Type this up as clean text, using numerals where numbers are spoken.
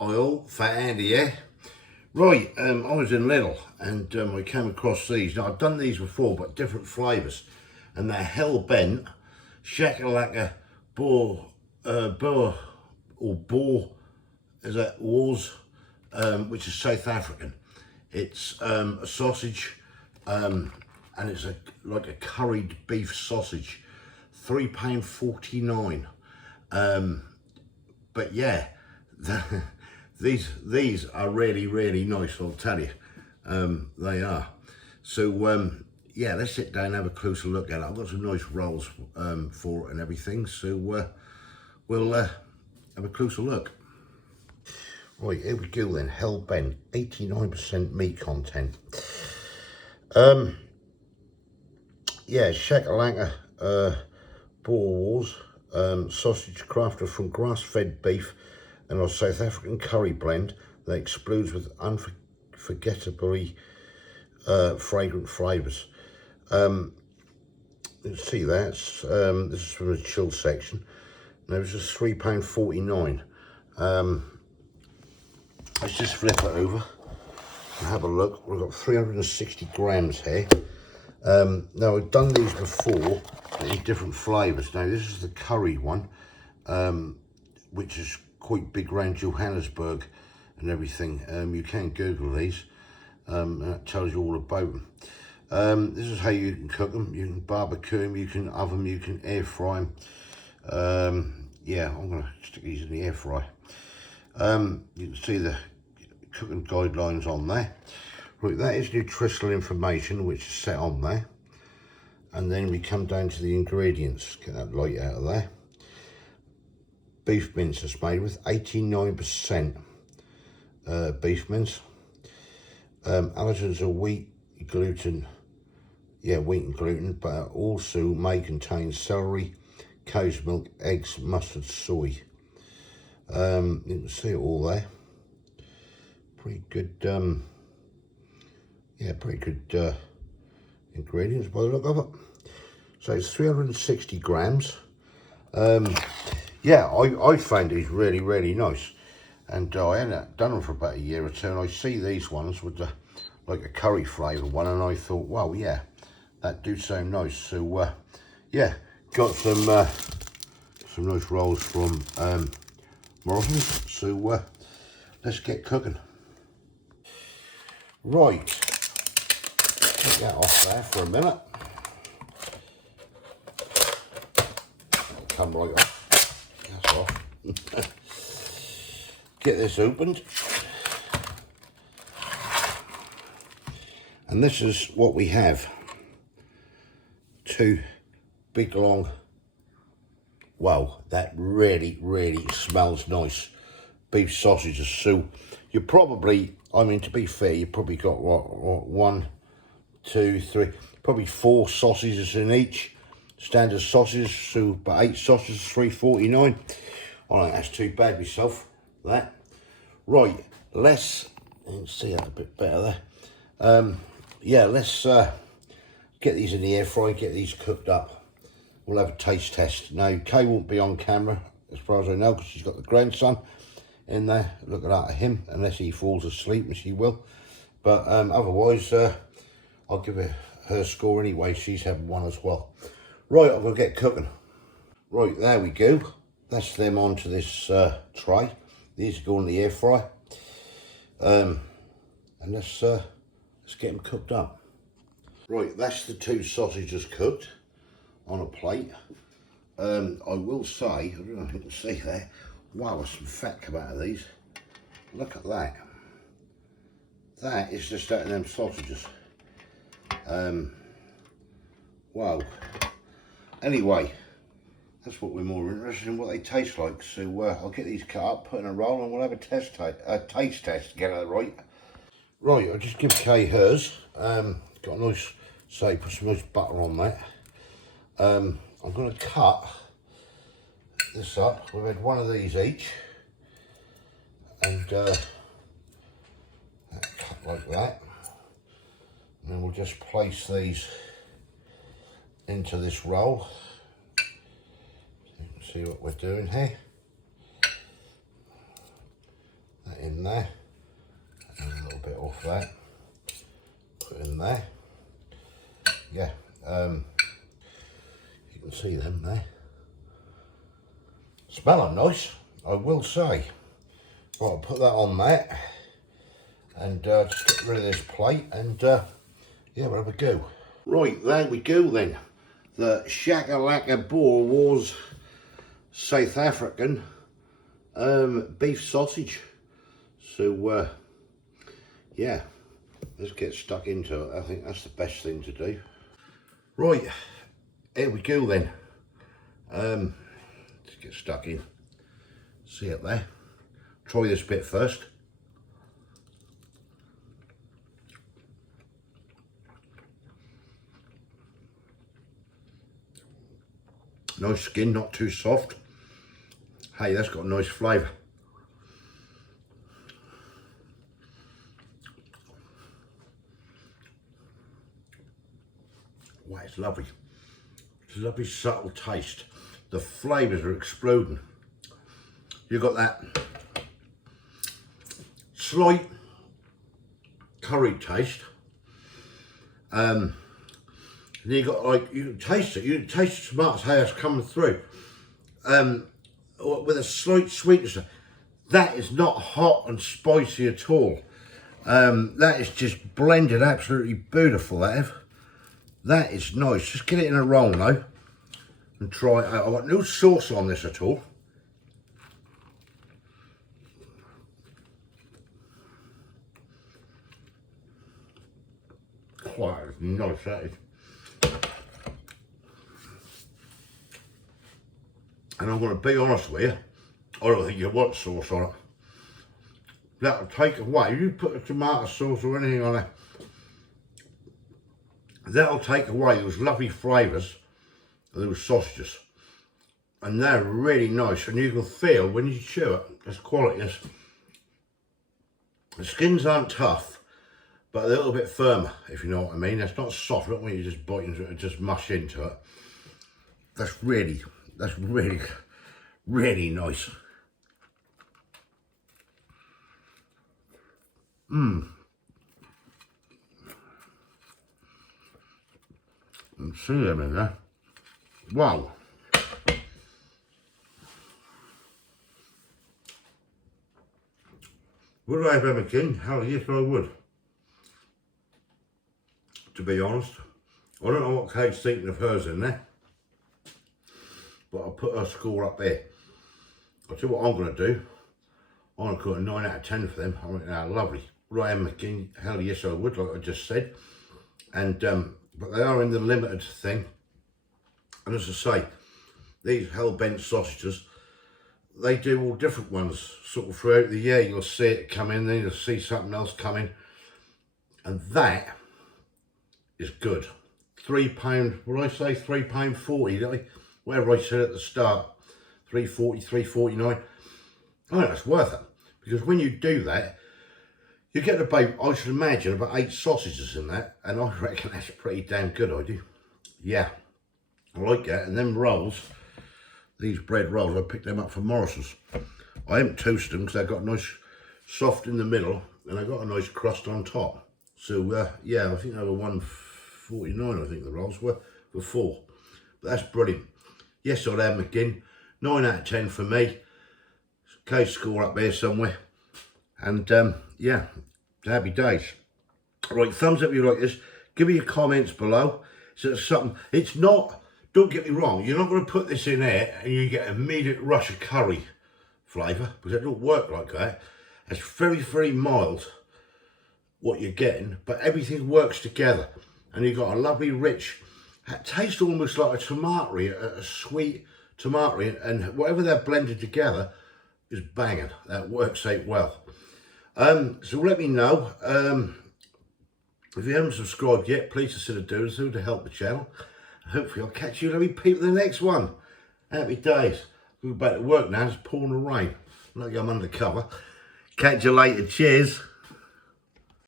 oil, Fat Andy, yeah? Right, I was in Lidl and I came across these. Now, I've done these before, but different flavours. And they're hell-bent Chakalaka Boer, is that Wars, which is South African. It's a sausage, and it's like a curried beef sausage, £3.49. But yeah, these are really nice, I'll tell you. They are. So yeah, let's sit down and have a closer look at it. I've got some nice rolls for it and everything, so we'll have a closer look. Right, here we go then. Hell bent, 89% meat content. Yeah, Chakalaka Boerewors sausage crafted from grass-fed beef and a South African curry blend that explodes with unforgettably fragrant flavours. You can see that. This is from the chilled section. Now this is £3.49. Let's just flip it over and have a look. We've got 360 grams here. Now I've done these before in different flavours. Now this is the curry one, which is quite big around Johannesburg and everything. You can Google these, and that tells you all about them. This is how you can cook them. You can barbecue them, you can oven them, you can air fry them. Yeah, I'm going to stick these in the air fry. You can see the cooking guidelines on there. Right, that is nutritional information which is set on there. And then we come down to the ingredients. Get that light out of there. Beef mince is made with 89% beef mince. Allergens are wheat, gluten, wheat and gluten, but also may contain celery, cow's milk, eggs, mustard, soy. You can see it all there. Pretty good, pretty good ingredients by the look of it. So it's 360 grams. Yeah, I found these really nice, and I hadn't done them for about a year or two, and I see these ones with the like a curry flavour one, and I thought, well, yeah, that do sound nice. So yeah, got some nice rolls from Morrison's. So let's get cooking. Right, take that off there for a minute. That'll come right off. That's off. Get this opened. And this is what we have. Two big long, wow, that really smells nice, beef sausages. So you probably, I mean, to be fair, you probably got what, 1, 2, 3, probably 4 sausages in each. Standard sausages, so about 8 sausages, £3.49. I think that's too bad myself, that. Right, let's, you can see that a bit better there. Yeah, let's get these in the air fry, get these cooked up. We'll have a taste test. Now, Kay won't be on camera, as far as I know, because she's got the grandson in there. Look at that, him, unless he falls asleep, and she will. But otherwise, I'll give her score anyway. She's having one as well. Right, I'm going to get cooking. Right, there we go. That's them onto this tray. These go in the air fry. And let's get them cooked up. Right, that's the 2 sausages cooked on a plate. I will say, I don't know if you can see there, wow, there's some fat come out of these. Look at that. That is just out of them sausages. Wow. Anyway, that's what we're more interested in, what they taste like. So I'll get these cut up, put in a roll, and we'll have a taste test to get it right. Right, I'll just give Kay hers. Got a nice, say, put some nice butter on that. I'm going to cut this up. We've had one of these each, and cut like that. And then we'll just place these into this roll. So you can see what we're doing here. That in there. And a little bit off that. Put in there. Yeah, you can see them there. Smell them nice, I will say. Right, I'll put that on there. And just get rid of this plate and yeah, we'll have a go. Right, there we go then. The Chakalaka Boerewors South African beef sausage. So yeah, let's get stuck into it. I think that's the best thing to do. Right, here we go then. Let's get stuck in. See it there. Try this bit first. Nice skin, not too soft. Hey, that's got a nice flavour. Wow, it's lovely. It's a lovely subtle taste. The flavours are exploding. You've got that slight curry taste. And you got like, you can taste it. You can taste the tomatoes, how it's coming through. With a slight sweetness. That is not hot and spicy at all. That is just blended absolutely beautiful, that is nice. Just get it in a roll now and try it out. I've got no sauce on this at all. Quite nice, that is. And I'm going to be honest with you, I don't think you want sauce on it. That'll take away, if you put a tomato sauce or anything on it, that'll take away those lovely flavours of those sausages. And they're really nice, and you can feel when you chew it, it's quality. The skins aren't tough, but they're a little bit firmer, if you know what I mean. It's not soft, not when you just bite into it and just mush into it. That's really, really nice. See them in there. Wow. Would I have them again? Hell yes, I would. To be honest. I don't know what Kate's thinking of hers in there. But I'll put her score up there. I'll tell you what I'm going to do. I'm going to put a 9 out of 10 for them. I think they're lovely. Would I have them again? Hell yes, I would, like I just said. And but they are in the limited thing. And as I say, these hell-bent sausages, they do all different ones sort of throughout the year. You'll see it come in, then you'll see something else coming. And that is good. £3, what did I say? £3.40, didn't I? Whatever I said at the start. £3.40, £3.49. I think that's worth it. Because when you do that, you get about, I should imagine, about 8 sausages in that, and I reckon that's pretty damn good, I do. Yeah, I like that. And them rolls, these bread rolls, I picked them up from Morrison's. I haven't toasted them because they've got nice soft in the middle, and they've got a nice crust on top. So, yeah, I think they were £1.49, I think the rolls were, for 4. But that's brilliant. Yes, I'd have them again. 9 out of 10 for me. Case score up there somewhere. And yeah, happy days. Right, thumbs up if you like this. Give me your comments below. So it's something, it's not, don't get me wrong, you're not going to put this in there and you get an immediate rush of curry flavour, because it don't work like that. It's very, very mild what you're getting, but everything works together. And you've got a lovely, rich, it tastes almost like a tomato, a sweet tomato, and whatever they're blended together is banging. That works out well. So let me know. If you haven't subscribed yet, please consider doing so to help the channel. Hopefully I'll catch you lovely people in the next one. Happy days. Go back to work now, it's pouring the rain. Like I'm undercover. Catch you later. Cheers.